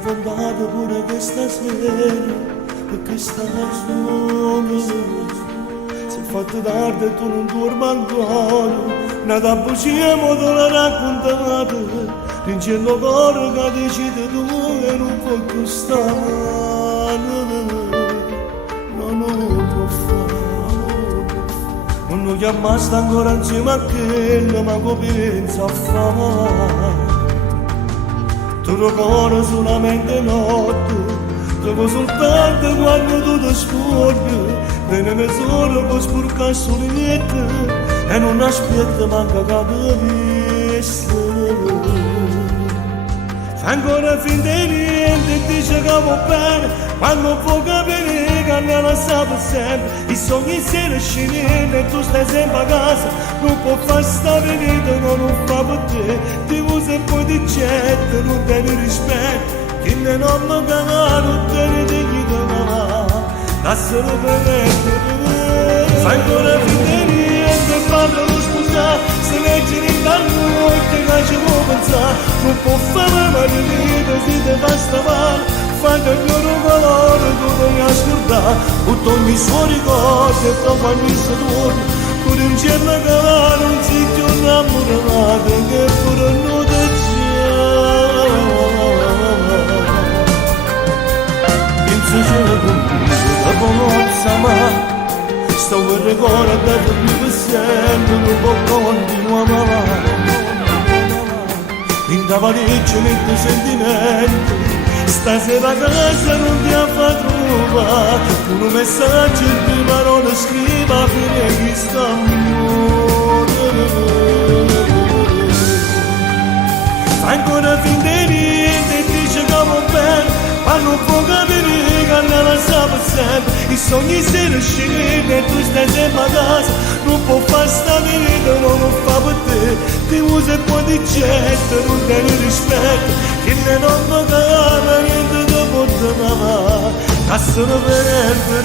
fondato pure questa sera, perché stai solo. Si è fatto tardi e tu non dormi ancora, una bugia mo te la raccontate, l'incendio cuore che decide tu e non può più stare, non può fare. Non chiamaste ancora insieme a quello, ma come pensa a fare? Tu lo cuore solamente notte, dopo soltanto quando tu ti sporchi, viene mezz'ora per sporcare solette e non aspetta manca capire. Fa ancora finta di niente e dice che va bene, quando può capire che non la sa per sempre. I sogni si rescinano e tu stai sempre a casa, non può far sta venuta, non fa per te. Ti usa e poi ti getta, non tieni rispetto, chi ne non mi caga, non tieni dignità, da solo per te. Fa ancora finta di niente e quando lo scusa, se leggi in danno e che ci può pensare, non può fare mai di vita, si ti basta male, fa che il mio valore tu devi ascoltare, tutto ogni suo ricordo e poi quando si torna, pure in cielo che non si più innamorato, che pure non ti c'è. Penso c'è la forza ma sto per ricordare per sempre, non può continuare. In cavaliccio mette sentimento, stasera a casa non ti ha fatto trovare, un messaggio di parole scriva fine chi sta amore. Fa ancora finta di niente e dice che va bene, ma non può capire che non la sa per sempre. I sogni si rescinano e tu stai sempre a casa, non può far sta vita, non lo fa per te. Ti usa e poi ti getta, non tieni rispetto, che ne non può cagare, niente ti può amare, a solo per te.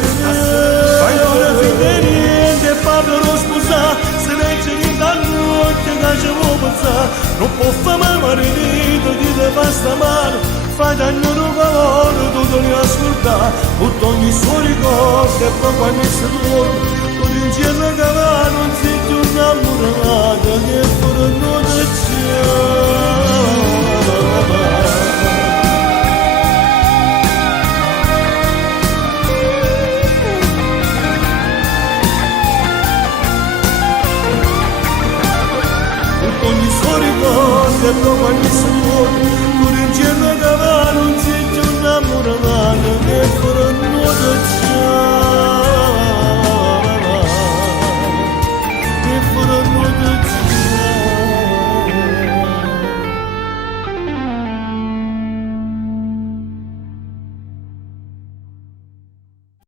Fai ora finta di niente e parlo non scusa, se leggi in danno che ci può pensare, non può fare mai marito, ti ti basta male. Fai danno un valore, tu devi ascoltare, tutto ogni suo ricordo e poi quando si torna, tu in cielo che va, non sei più innamorata, che pure non ti c'è. Tutto ogni suo ricordo e poi quando si torna,